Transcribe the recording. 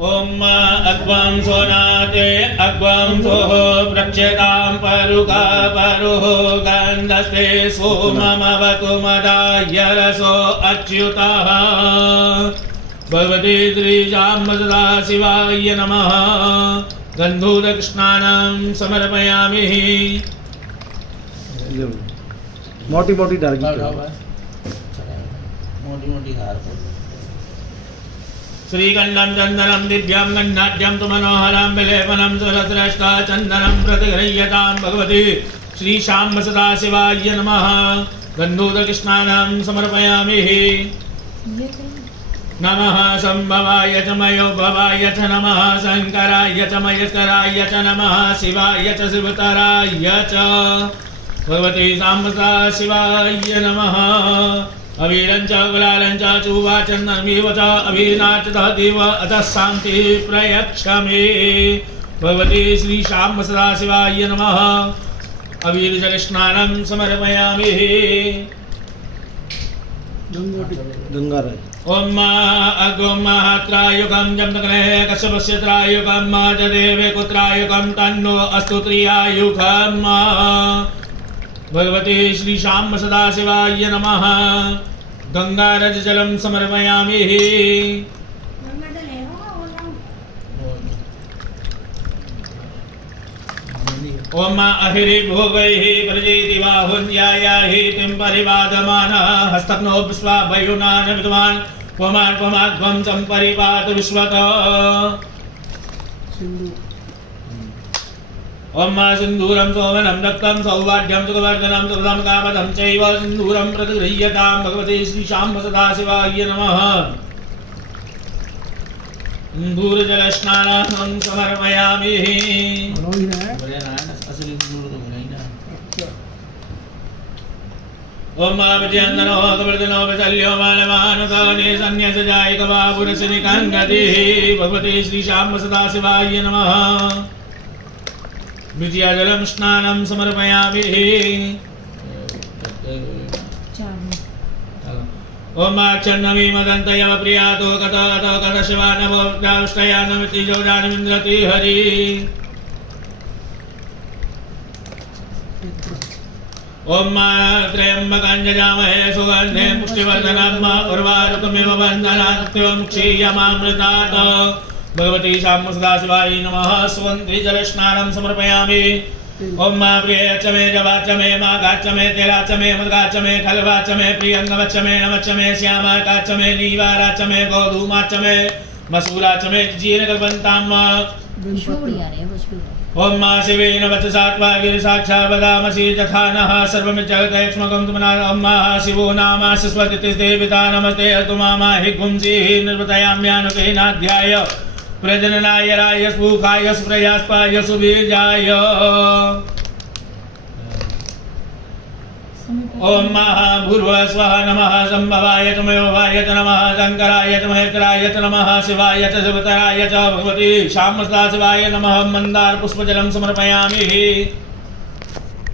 ओम अग्वं सोनाते अग्वं सोः प्रक्षेतां परुका परुः गन्धस्ते सोममवतु मदाय रसो अच्युतः भगवती श्रीशाम्ब शिवाय नमः। गन्धूरकृष्णानं समर्पयामि। मोटी मोटी डाल मोटी श्रीगंधं चंदनं दिव्यं गन्धाढ्यं तु मनोहरं विलेपनं सुरश्रेष्ठ चंदनं प्रतिगृह्यतां भगवती श्रीशाम्ब सदाशिवाय नमः। गन्धूरकृष्णानं समर्पयामि। नमः संभवाय च मयोभवाय च नमः शंकराय च महेश्वराय च नमः शिवाय च शिवतराय च भगवती शाम्ब सदाशिवाय नमः। अवीरं च गुलालं च चूवाचन्दनमिव च अभिनाचदहदिव अतः शान्ति प्रयच्छमे। भगवती श्रीशाम्ब सदाशिवाय नमः। अवीरजलस्नानं समर्पयामि। गंगाराय ओम अग्वं त्रायुगं जम्नकने कश्यपस्य त्रायुगं जदेवे कुत्रायुगं तन्नो अस्तु त्रियायुगं। भगवती श्रीशाम्ब सदाशिवाय नमः। गंगारज जलम समर्पयामि। ओम अहिरि भोगैः प्रजेति बाहुन्यायाहितिं परिवादमानः हस्तग्नो विश्वाभयुनान विद्वान् त्वमात्ममाध्वं सम्परिपातु विश्वतः। ओम सिंदूरं सोमनं रक्तं सौभाग्यं सुखवर्धनं सुखदं कामदं चैव सिंदूरं प्रतिगृह्यतां भगवती श्रीशाम्ब सदाशिवाय नमः। सिंदूरजलस्नानं समर्पयामि। ओम विजयन्दनो कवर्धनो विशल्यो मालवानुकानि सन्न्यसजायिकबाबुरशनिकाङ्गतिः भगवती श्रीशाम्ब सदाशिवाय नमः। विजयाजलं स्नानं समर्पयामि। ओम चन्नवी मदन्तयव प्रियातो कथ शिवानवोष्टयानमिति जोजानमिन्द्रति हरि। ओम त्र्यम्बकं यजामहे सुगन्धे पुष्टिवर्धनम् उर्वारुकमिव बन्धनात् क्षीयमामृतात्। भगवती शाम्ब सदाशिवाय नमः। सुगन्धि जलस्नानं समर्पयामि। ओम प्रियच मे जवाच मे मागाच मे तेराच मे मदगाच मे खलवाच मे प्रियंगवच मे नवच मे श्यामाकाच मे नीवाराच मे गोधूमाच मे मसूराच मे जीर्णकल्पन्ताम्। ओम शिवेन वचसा त्वा गिरिसाक्षा वदामसि यथा नः सर्वमिज्जगतेक्ष्मकं तुमना। ओम शिवो नाम सरस्वती देवता नमस्ते तुमाहि गुंसीः निर्वृतयाम्यानुकेनाध्याय प्रजननाय राय स्फूकाय सुप्रयास्पाय सुबीजाय। ओम महाभूर्भुवः स्वः नमः संभवाय च मयोभवाय च नमः शंकराय च महेश्वराय च नमः शिवाय च शिवतराय च भगवती शाम्ब सदाशिवाय नमः। मंदार पुष्पजलं समर्पयामि।